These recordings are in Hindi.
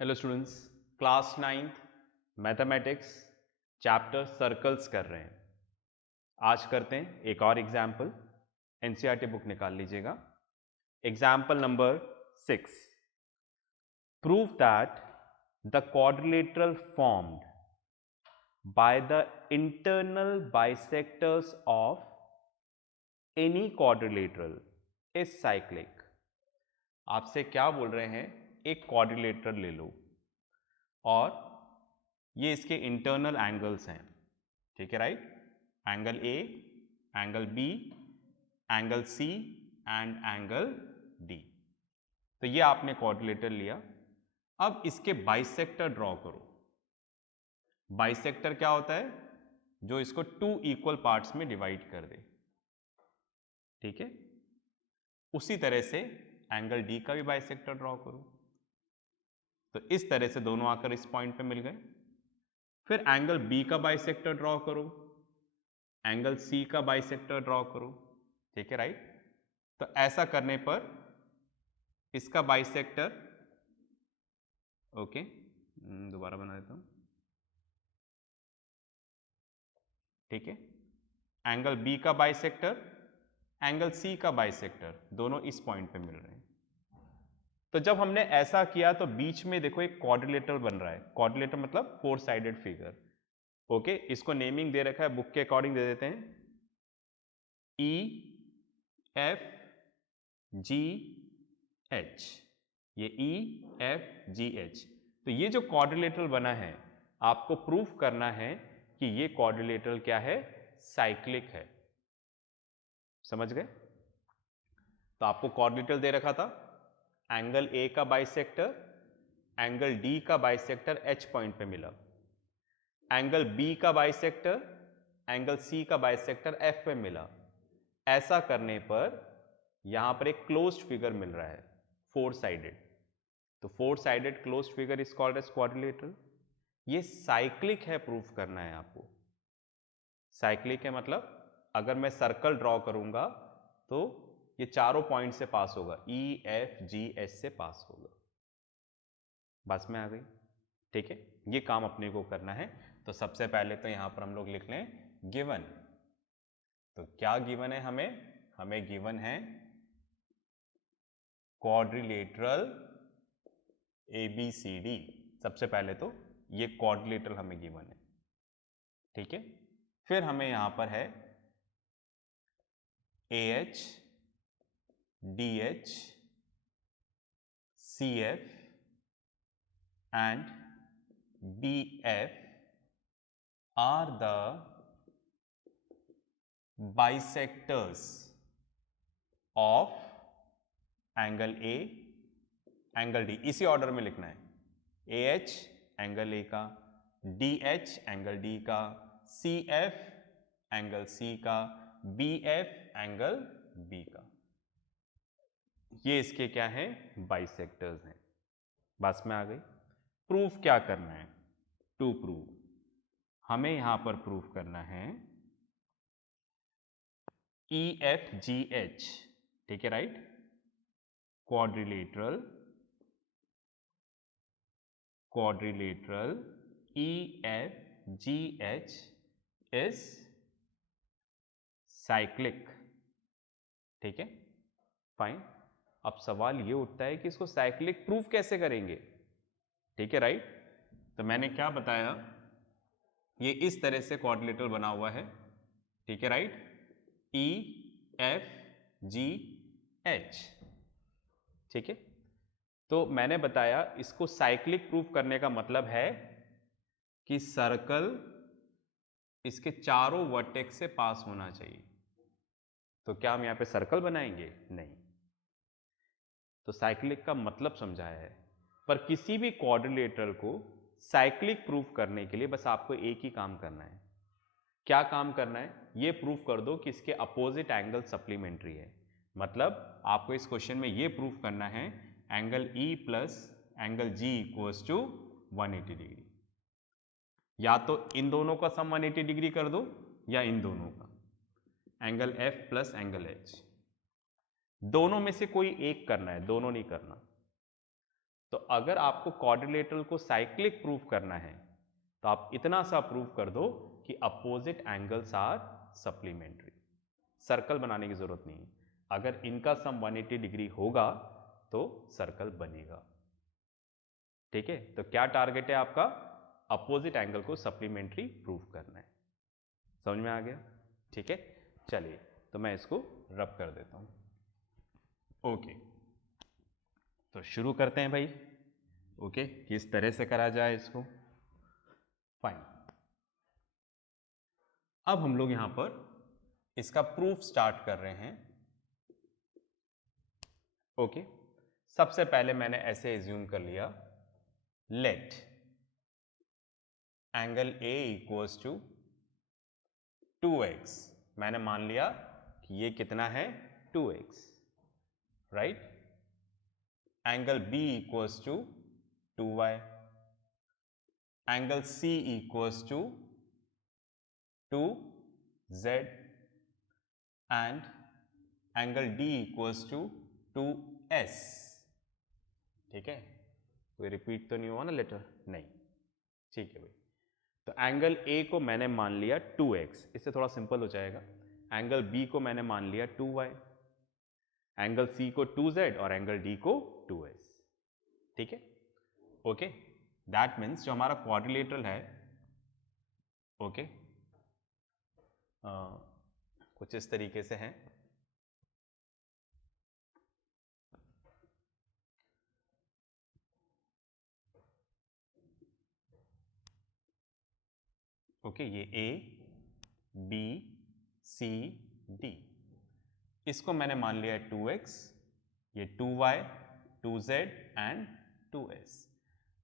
Hello students, class 9th mathematics chapter circles कर रहे हैं। आज करते हैं एक और एग्जाम्पल। एनसीईआरटी बुक निकाल लीजिएगा। Example number 6। Prove that the quadrilateral formed by the internal bisectors of any quadrilateral is cyclic। आपसे क्या बोल रहे हैं, एक क्वाड्रिलेटरल ले लो और ये इसके इंटरनल एंगल्स हैं, ठीक है, right. Angle A, angle B, angle C and angle D. तो ये आपने क्वाड्रिलेटर लिया। अब इसके बाइसेक्टर ड्रॉ करो। बाइसेक्टर क्या होता है? जो इसको 2 इक्वल पार्ट्स में डिवाइड कर दे, ठीक है। उसी तरह से एंगल डी का भी बाइसेक्टर ड्रॉ करो। तो इस तरह से दोनों आकर इस पॉइंट पे मिल गए। फिर एंगल बी का बाइसेक्टर ड्रॉ करो, एंगल सी का बाइसेक्टर ड्रॉ करो, ठीक है, राइट। तो ऐसा करने पर इसका बाइसेक्टर, ओके, दोबारा बना देता हूं, ठीक है। एंगल बी का बाइसेक्टर, एंगल सी का बाइसेक्टर, दोनों इस पॉइंट पे मिल रहे हैं। तो जब हमने ऐसा किया तो बीच में देखो एक क्वाड्रिलेटरल बन रहा है। क्वाड्रिलेटर मतलब 4 साइडेड फिगर, ओके। इसको नेमिंग दे रखा है, बुक के अकॉर्डिंग दे देते हैं, ई एफ जी एच। ये ई एफ जी एच। तो ये जो क्वाड्रिलेटरल बना है, आपको प्रूफ करना है कि ये क्वाड्रिलेटरल क्या है, साइक्लिक है। समझ गए? तो आपको क्वाड्रिलेटरल दे रखा था, एंगल ए का बाइसेक्टर, एंगल डी का बाइसेक्टर एच पॉइंट पे मिला, एंगल बी का बाइसेक्टर, एंगल सी का बाइसेक्टर एफ पे मिला। ऐसा करने पर यहां पर एक क्लोज्ड फिगर मिल रहा है, 4 साइडेड। तो 4 sided closed figure is called as quadrilateral. ये साइक्लिक है, प्रूफ करना है आपको। साइक्लिक है मतलब अगर मैं सर्कल ड्रॉ करूंगा तो ये चारों पॉइंट से पास होगा, ई एफ जी एच से पास होगा। बस में आ गई, ठीक है। ये काम अपने को करना है। तो सबसे पहले तो यहां पर हम लोग लिख लें गिवन। तो क्या गिवन है हमें गिवन है क्वाड्रिलेटरल ABCD। सबसे पहले तो ये क्वाड्रिलेटरल हमें गिवन है, ठीक है। फिर हमें यहां पर है AH, DH, CF and BF are the bisectors of angle A, angle D। इसी ऑर्डर में लिखना है, AH एंगल A का, DH एंगल D का, CF एंगल C का, BF एंगल B का। ये इसके क्या है, बाइसेक्टर्स हैं। बस में आ गई। प्रूफ क्या करना है? टू प्रूव हमें यहां पर प्रूफ करना है EFGH, ठीक है, right. Quadrilateral EFGH is cyclic, ठीक है, फाइन। अब सवाल ये उठता है कि इसको साइक्लिक प्रूफ कैसे करेंगे, ठीक है, राइट। तो मैंने क्या बताया, ये इस तरह से क्वाड्रिलेटरल बना हुआ है, ठीक है, राइट। EFGH, ठीक है। तो मैंने बताया इसको साइक्लिक प्रूफ करने का मतलब है कि सर्कल इसके चारों वर्टेक्स से पास होना चाहिए। तो क्या हम यहां पे सर्कल बनाएंगे? नहीं। तो साइक्लिक का मतलब समझाया है। पर किसी भी क्वाड्रिलेटरल को साइक्लिक प्रूफ करने के लिए बस आपको एक ही काम करना है। क्या काम करना है? ये प्रूफ कर दो कि इसके अपोजिट एंगल सप्लीमेंट्री है। मतलब आपको इस क्वेश्चन में ये प्रूफ करना है angle E plus angle G equals to 180 degree. या तो इन दोनों का सम 180 डिग्री कर दो या इन दोनों का, angle F plus angle H। दोनों में से कोई एक करना है, दोनों नहीं करना। तो अगर आपको क्वाड्रिलेटरल को साइक्लिक प्रूफ करना है तो आप इतना सा प्रूफ कर दो कि opposite angles are supplementary. Circle बनाने की जरूरत नहीं है, अगर इनका सम 180 डिग्री होगा तो सर्कल बनेगा। ठीक है, तो क्या टारगेट है आपका? अपोजिट एंगल को सप्लीमेंट्री प्रूफ करना है। समझ में आ गया? ठीक है, चलिए तो मैं इसको रब कर देता हूं। ओके, तो शुरू करते हैं भाई। ओके, किस तरह से करा जाए इसको। फाइन, अब हम लोग यहां पर इसका प्रूफ स्टार्ट कर रहे हैं। ओके, सबसे पहले मैंने ऐसे एज्यूम कर लिया, let angle A equals to 2x। मैंने मान लिया कि ये कितना है? 2x, right. Angle B equals to 2y, angle C equals to 2z and angle D equals to 2s। ठीक है, कोई रिपीट तो नहीं हुआ ना लेटर? नहीं, ठीक है भाई। तो एंगल A को मैंने मान लिया 2x, इससे थोड़ा सिंपल हो जाएगा। एंगल B को मैंने मान लिया 2y, एंगल C को 2z और एंगल D को 2s। ठीक है, ओके, दैट मीन्स जो हमारा क्वाड्रिलेटरल है, ओके, कुछ इस तरीके से है। ओके, ये A, B, C, D, इसको मैंने मान लिया 2x, ये 2y, 2z एंड 2s।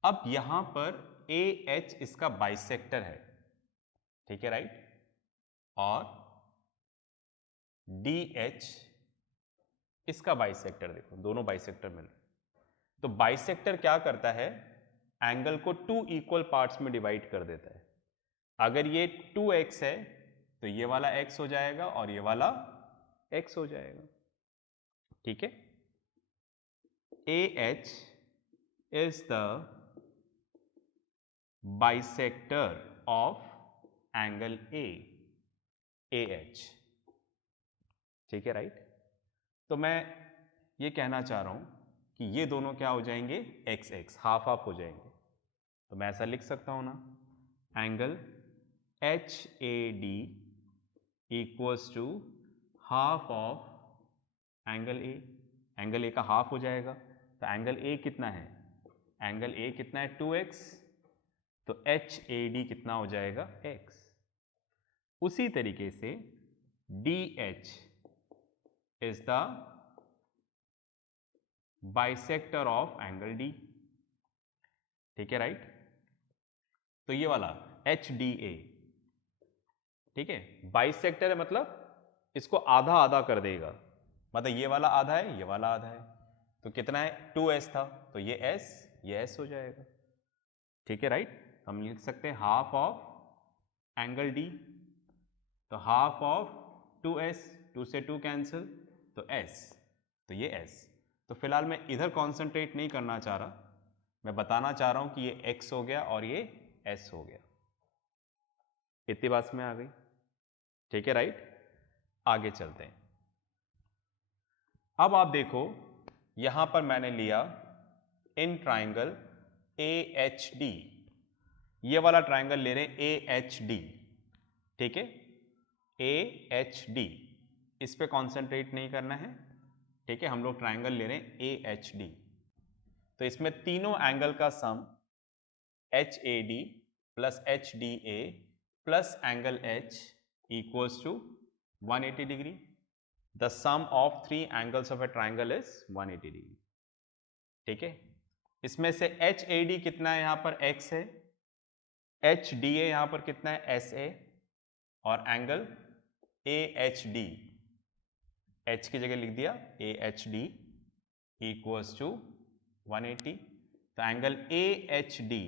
अब यहां पर AH इसका बाइसेक्टर है, ठीक है, राइट, और DH इसका बाइसेक्टर। देखो दोनों बाइसेक्टर मिल रहे, तो बाइसेक्टर क्या करता है? एंगल को 2 इक्वल पार्ट्स में डिवाइड कर देता है। अगर ये 2x है तो ये वाला x हो जाएगा और ये वाला x हो जाएगा। ठीक है, AH is the bisector of angle A, AH। ठीक है, राइट। तो मैं ये कहना चाह रहा हूं कि ये दोनों क्या हो जाएंगे? x x, हाफ हाफ हो जाएंगे। तो मैं ऐसा लिख सकता हूं ना, angle HAD equals to half of angle A। Angle A का हाफ हो जाएगा, तो एंगल A कितना है? एंगल A कितना है? 2x, तो HAD कितना हो जाएगा? x। उसी तरीके से DH is the bisector of angle D। ठीक है, राइट। तो ये वाला HDA, ठीक है, बाइसेक्टर है, मतलब इसको आधा आधा कर देगा, मतलब ये वाला आधा है, ये वाला आधा है। तो कितना है? 2s था, तो ये s हो जाएगा। ठीक है, राइट। हम लिख सकते हैं हाफ ऑफ एंगल D, तो हाफ ऑफ 2s, 2 से 2 कैंसिल, तो s, तो ये s। तो फिलहाल मैं इधर कॉन्सेंट्रेट नहीं करना चाह रहा, मैं बताना चाह रहा हूं कि ये x हो गया और ये s हो गया। इतनी बात में आ गई? ठीक है, राइट। आगे चलते हैं। अब आप देखो, यहां पर मैंने लिया इन ट्राइंगल AHD, ये वाला ट्राइंगल ले रहे हैं AHD। ठीक है, AHD, इस पे कॉन्सेंट्रेट नहीं करना है। ठीक है, हम लोग ट्राइंगल ले रहे हैं AHD। तो इसमें तीनों एंगल का sum HAD plus HDA plus angle H equals to 180 degree. The sum of 3 angles of a triangle is 180 degree. ठीक है, इसमें से HAD कितना है? यहां पर x है, HDA यहां पर कितना है? SA, और एंगल AHD, H की जगह लिख दिया AHD इक्वल्स टू 180। तो एंगल AHD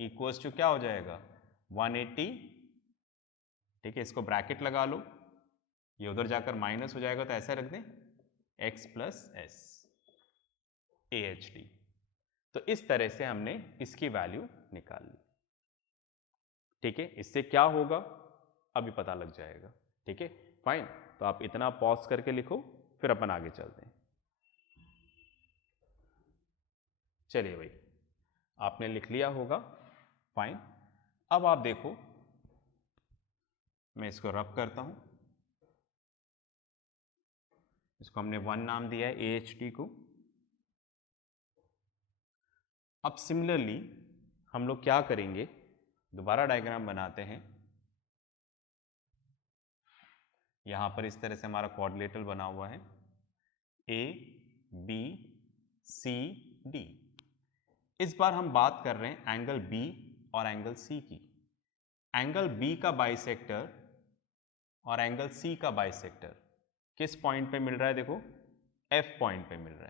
इक्वल्स टू क्या हो जाएगा? 180। ठीक है, इसको ब्रैकेट लगा लो, ये उधर जाकर माइनस हो जाएगा, तो ऐसा रख दें x प्लस एस AHD। तो इस तरह से हमने इसकी वैल्यू निकाल ली। ठीक है, इससे क्या होगा अभी पता लग जाएगा। ठीक है, फाइन। तो आप इतना पॉज करके लिखो, फिर अपन आगे चलते हैं। चलिए भाई, आपने लिख लिया होगा, फाइन। अब आप देखो, मैं इसको रब करता हूं। इसको हमने 1 नाम दिया है AHT को। अब सिमिलरली हम लोग क्या करेंगे, दोबारा डायग्राम बनाते हैं। यहां पर इस तरह से हमारा क्वाड्रिलेटरल बना हुआ है, A B C D। इस बार हम बात कर रहे हैं एंगल B और एंगल C की। एंगल B का बाइसेक्टर और एंगल C का बाइसेक्टर किस पॉइंट पे मिल रहा है? देखो, F पॉइंट पे मिल रहा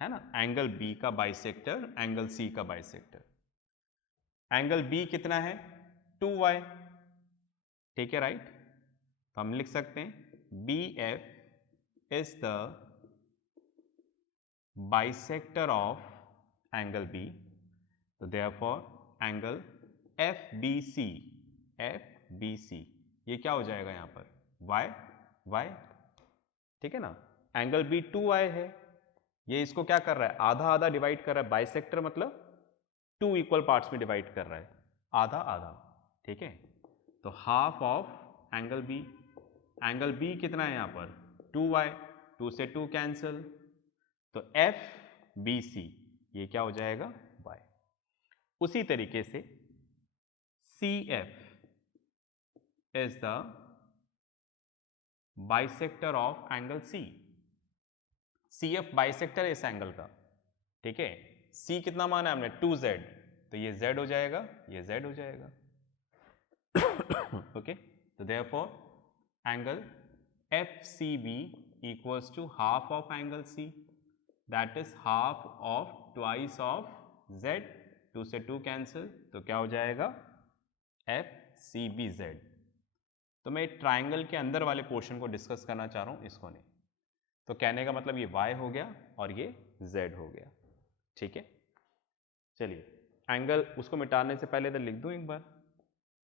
है ना। एंगल B का बाइसेक्टर, एंगल C का बाइसेक्टर। एंगल B कितना है? 2y। ठीक है, राइट। तो हम लिख सकते हैं BF is the bisector of angle B। तो देयरफॉर एंगल FBC, FBC ये क्या हो जाएगा यहाँ पर? y। ठीक है ना। एंगल B 2y है, ये इसको क्या कर रहा है? आधा आधा डिवाइड कर रहा है। बाइसेक्टर मतलब 2 इक्वल पार्ट्स में डिवाइड कर रहा है, आधा आधा। ठीक है, तो half of angle B। Angle B कितना है यहाँ पर? 2y, 2 से 2 कैंसिल, तो FBC ये क्या हो जाएगा? y। उसी तरीके से CF is the bisector of angle C। CF bisector है इस एंगल का। ठीक है, C कितना माना है हमने? 2z, तो ये z हो जाएगा, ये z हो जाएगा। ओके, तो therefore angle FCB equals to half of angle C, that is half of twice of z, 2 से 2 कैंसिल, तो क्या हो जाएगा? FCBZ। तो मैं ट्राइंगल के अंदर वाले पोर्शन को डिस्कस करना चाह रहा हूँ, इसको नहीं। तो कहने का मतलब ये y हो गया और ये z हो गया। ठीक है, चलिए एंगल उसको मिटाने से पहले तो लिख दूं एक बार,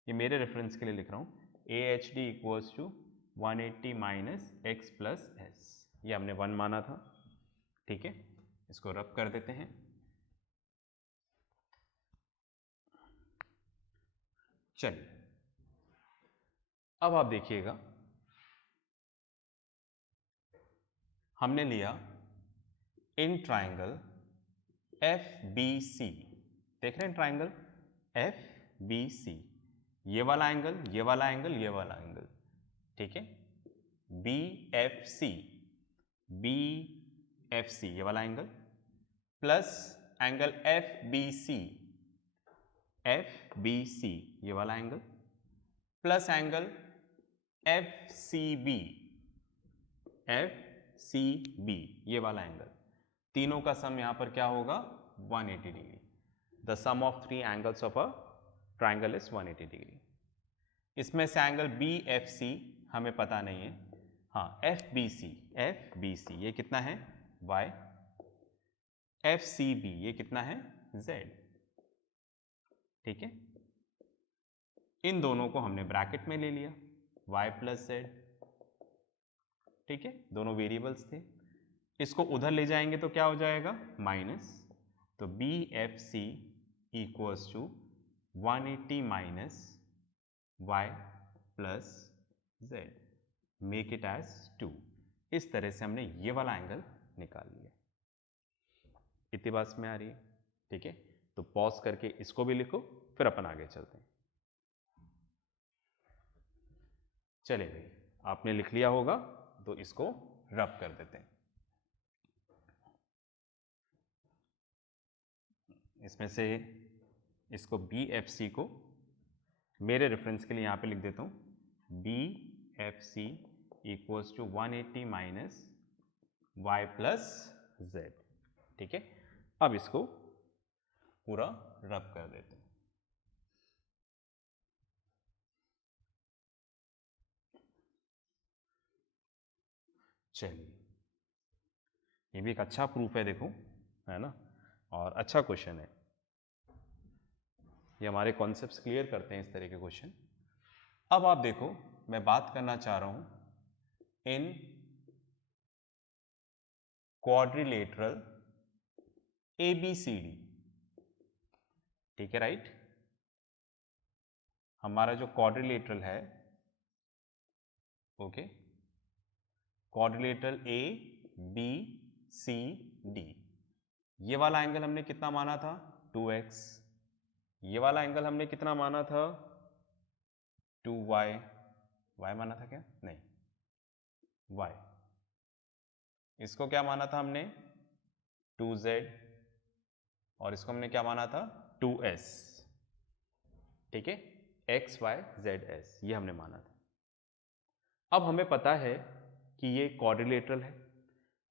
ये मेरे रेफरेंस के लिए लिख रहा हूँ। AHD equals to 180 minus x plus s, ये हमने 1 माना था। ठीक है, इसको रब कर देते हैं। चलिए, अब आप देखिएगा, हमने लिया इन ट्राइंगल FBC। देख रहे हैं ट्राइंगल FBC, ये वाला एंगल, ये वाला एंगल, ये वाला एंगल। ठीक है, BFC, BFC ये वाला angle plus angle FBC, FBC ये वाला angle plus angle FCB, FCB ये वाला एंगल। तीनों का सम यहां पर क्या होगा? 180 degree. The sum of 3 angles of a triangle is 180 degree. इसमें से एंगल BFC हमें पता नहीं है। हाँ, FBC, FBC ये कितना है? y। FCB ये कितना है? z। ठीक है, इन दोनों को हमने ब्रैकेट में ले लिया, y प्लस z। ठीक है, दोनों वेरिएबल्स थे। इसको उधर ले जाएंगे तो क्या हो जाएगा? माइनस। तो BFC equals to 180 minus y plus z, make it as 2। इस तरह से हमने ये वाला एंगल निकाल लिया। इतनी बात में आ रही है? ठीक है, तो पॉज करके इसको भी लिखो, फिर अपन आगे चलते हैं। चलिए भाई, आपने लिख लिया होगा तो इसको रब कर देते हैं। इसमें से इसको BFC को मेरे रेफरेंस के लिए यहाँ पे लिख देता हूँ, BFC equals to 180 minus y plus z। ठीक है, अब इसको पूरा रब कर देते हैं। चलिए, ये भी एक अच्छा प्रूफ है, देखो, है ना। और अच्छा क्वेश्चन है ये, हमारे कॉन्सेप्ट्स क्लियर करते हैं इस तरह के क्वेश्चन। अब आप देखो, मैं बात करना चाह रहा हूं इन क्वाड्रिलेटरल ABCD, ठीक है, राइट। हमारा जो क्वाड्रिलेटरल है, ओके, क्वाड्रिलेटरल ABCD, ये वाला एंगल हमने कितना माना था 2x, ये वाला एंगल हमने कितना माना था 2y, y माना था क्या, नहीं, y, इसको क्या माना था हमने 2z, और इसको हमने क्या माना था 2s, ठीक है, x y z s, ये हमने माना था। अब हमें पता है कि ये क्वाड्रिलेटरल है,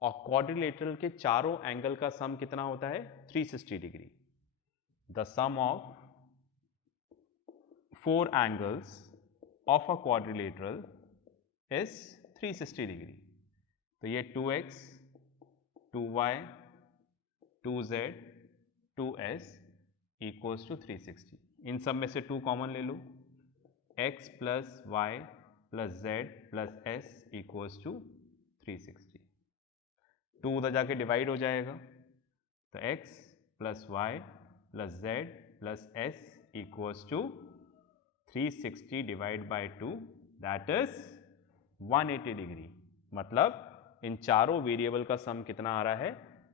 और क्वाड्रिलेटरल के चारों एंगल का सम कितना होता है 360 degree. The sum of 4 angles of a quadrilateral is 360 degree. तो ये 2x 2y 2z 2s equals to 360। इन सब में से 2 कॉमन ले लो, x plus y plus z plus s equals to 360। 2 उधर जाके डिवाइड हो जाएगा, तो x plus y plus z plus s equals to 360 divide by 2, that is 180 degree. मतलब इन चारों वेरिएबल का सम कितना आ रहा है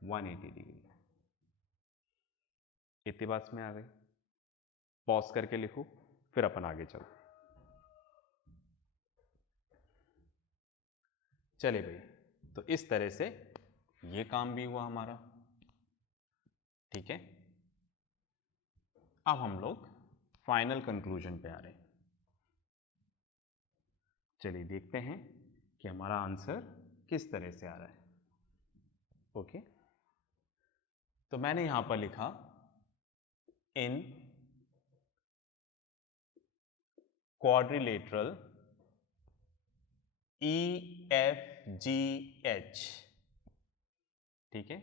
180 डिग्री। इतनी बात में आ गई, पॉज करके लिखो, फिर अपन आगे चलो। चले भाई, तो इस तरह से ये काम भी हुआ हमारा, ठीक है। अब हम लोग फाइनल कंक्लूजन पे आ रहे हैं। चलिए देखते हैं कि हमारा आंसर किस तरह से आ रहा है, ओके। तो मैंने यहां पर लिखा इन क्वाड्रिलेटरल EFGH, ठीक है,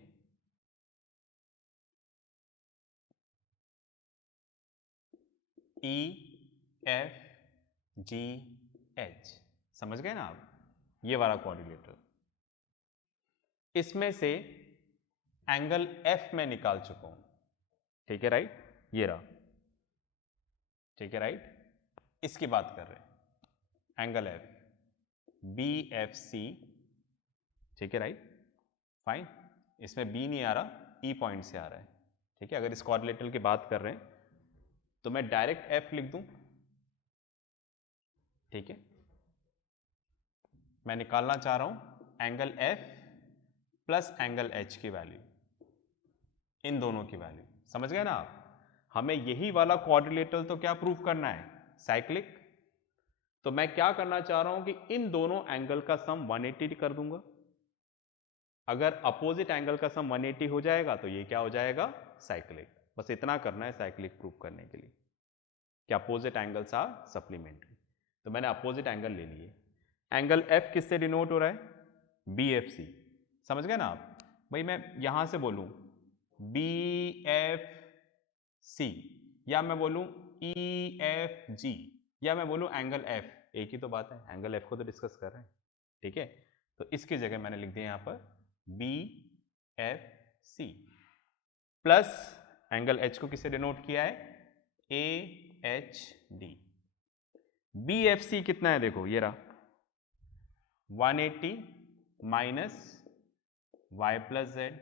EFGH, समझ गए ना आप, ये वाला क्वाड्रिलेटरल, इसमें से एंगल F में निकाल चुका हूं, ठीक है, राइट, ये रहा, ठीक है, राइट। इसकी बात कर रहे हैं एंगल F BFC, ठीक है, राइट, फाइन। इसमें B नहीं आ रहा, E पॉइंट से आ रहा है, ठीक है। अगर इस क्वाड्रिलेटरल की बात कर रहे हैं तो मैं डायरेक्ट F लिख दूं, ठीक है। मैं निकालना चाह रहा हूं angle F plus angle H की वैल्यू, इन दोनों की वैल्यू, समझ गए ना आप। हमें यही वाला क्वाड्रिलेटरल तो क्या प्रूव करना है, साइक्लिक। तो मैं क्या करना चाह रहा हूं कि इन दोनों एंगल का सम 180 कर दूंगा। अगर अपोजिट एंगल का सम 180 हो जाएगा तो ये क्या हो जाएगा, साइक्लिक। बस इतना करना है साइक्लिक प्रूव करने के लिए कि अपोजिट एंगल्स आर सप्लीमेंट्री। तो मैंने अपोजिट एंगल ले लिए। एंगल F किससे डिनोट हो रहा है, BFC, समझ गए ना आप। भाई मैं यहां से बोलूं BFC, या मैं बोलूं EFG, या मैं बोलूं एंगल F, एक ही तो बात है, एंगल F को तो डिस्कस कर रहे हैं, ठीक है। तो इसकी जगह मैंने लिख दिया यहां पर BFC प्लस एंगल H को किससे डिनोट किया है, AHD। BFC कितना है, देखो ये रहा 180 माइनस वाई प्लस जेड,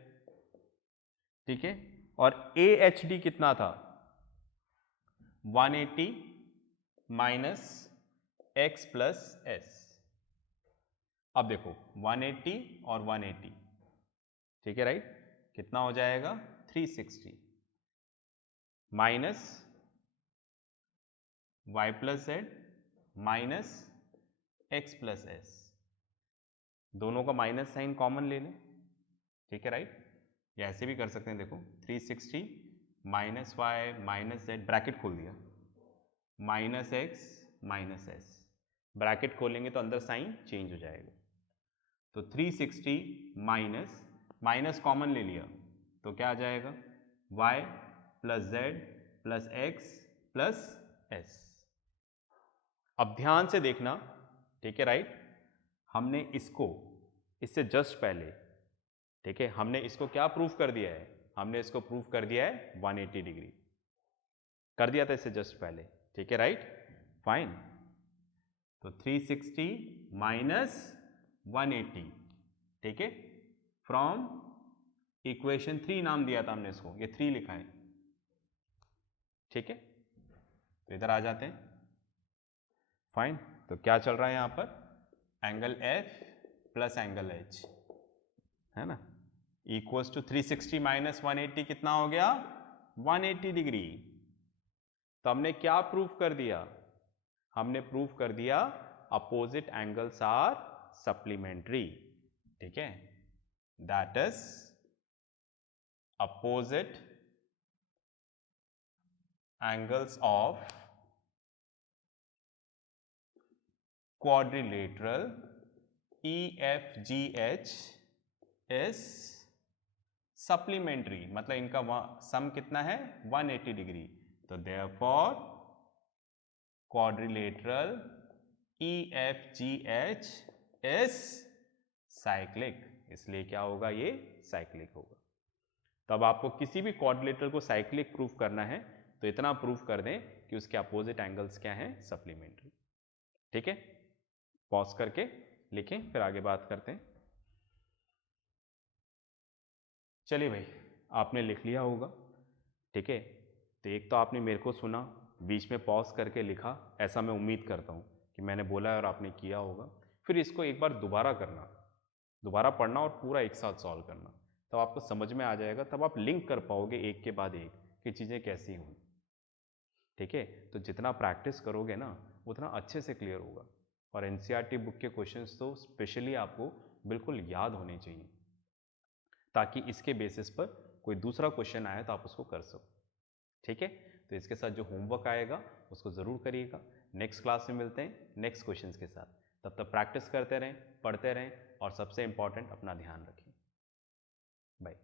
ठीक है। और AHD कितना था 180 माइनस एक्स प्लस एस। अब देखो 180 और 180, ठीक है, राइट, कितना हो जाएगा 360 minus y plus z minus x plus s, दोनों का माइनस साइन कॉमन ले लें, ठीक है, राइट। या ऐसे भी कर सकते हैं, देखो 360 minus y minus z, bracket खोल दिया, minus x minus s, bracket खोलेंगे तो अंदर साइन चेंज हो जाएगा। तो 360 माइनस माइनस कॉमन ले लिया तो क्या आ जाएगा y plus z plus x plus s। अब ध्यान से देखना, ठीक है, राइट। हमने इसको इससे जस्ट पहले, ठीक है, हमने इसको क्या प्रूफ कर दिया है, हमने इसको प्रूफ कर दिया है 180 डिग्री कर दिया था इससे जस्ट पहले, ठीक है, राइट, फाइन। तो 360 माइनस 180, ठीक है, फ्रॉम इक्वेशन 3 नाम दिया था हमने इसको, ये 3 लिखा है, ठीक है। तो इधर आ जाते हैं, फाइन। तो क्या चल रहा है यहां पर, angle F plus angle H, है ना, इक्वल्स टू 360 माइनस 180 कितना हो गया, 180 डिग्री। तो हमने क्या प्रूफ कर दिया, हमने प्रूफ कर दिया अपोजिट एंगल्स आर सप्लीमेंट्री, ठीक है, that is opposite angles of quadrilateral EFGH is supplementary, मतलब इनका सम कितना है 180 डिग्री। तो therefore quadrilateral EFGH is cyclic, इसलिए क्या होगा, ये साइक्लिक होगा। तब आपको किसी भी क्वाड्रिलेटरल को साइक्लिक प्रूफ करना है तो इतना प्रूफ कर दें कि उसके अपोजिट एंगल्स क्या हैं, सप्लीमेंट्री, ठीक है। पॉज करके लिखें, फिर आगे बात करते हैं। चलिए भाई, आपने लिख लिया होगा, ठीक है। तो एक तो आपने मेरे को सुना, बीच में पॉज करके लिखा, ऐसा मैं उम्मीद करता हूँ कि मैंने बोला है और आपने किया होगा। फिर इसको एक बार दोबारा करना, दोबारा पढ़ना और पूरा एक साथ सॉल्व करना, तब आपको समझ में आ जाएगा, तब आप लिंक कर पाओगे एक के बाद एक कि चीज़ें कैसी हों, ठीक है। तो जितना प्रैक्टिस करोगे ना उतना अच्छे से क्लियर होगा। और एनसीईआरटी बुक के क्वेश्चंस तो स्पेशली आपको बिल्कुल याद होने चाहिए, ताकि इसके बेसिस पर कोई दूसरा क्वेश्चन आए तो आप उसको कर सको, ठीक है। तो इसके साथ जो होमवर्क आएगा उसको ज़रूर करिएगा। नेक्स्ट क्लास में मिलते हैं नेक्स्ट क्वेश्चंस के साथ, तब तक प्रैक्टिस करते रहें, पढ़ते रहें और सबसे इंपॉर्टेंट अपना ध्यान रखें। बाय।